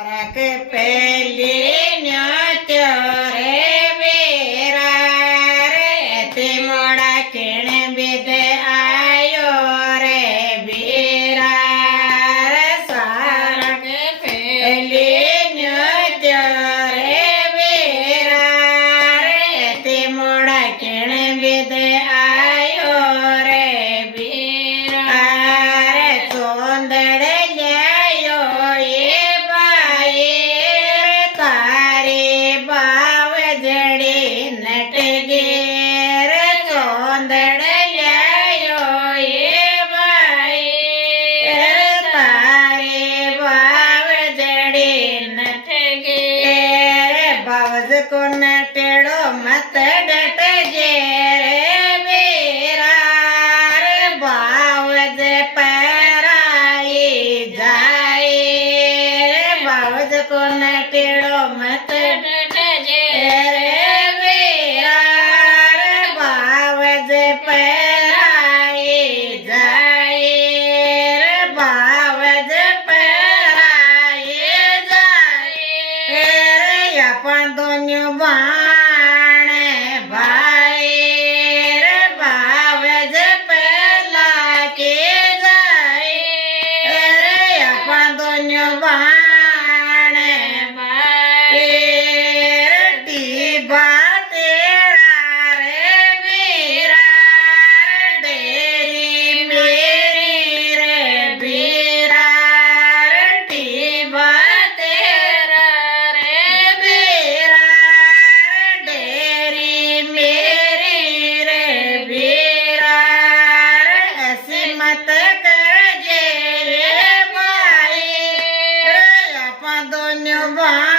કે પેલી ન્યો રે બેરા રે તે મોડા કેણે બેદે આયો રે બેરા રે સારા કે પેલી ન્યો રે બેરા રે તે મોડા કેણે બેદે આયો રે બેરા રે ચોંદડે કોન ટેડો મત ડટજે રે બેરા રે બાવજ પરાઈ જાય રે બાવજ કોન ટેડો મત ડટજે રે બેરા રે બાવજ પરાઈ જાય રે બાવજ પરાઈ જાય રે આપણ દોન્યો બાણે ભાઈ રે બાવજ પેલા કે જાય રે આપણ દોન્યો બાણે ભાઈ રે ટીબા તેરા રે બીરા રે ડેરી મેરી રે બીરા રે ટીબા Bye.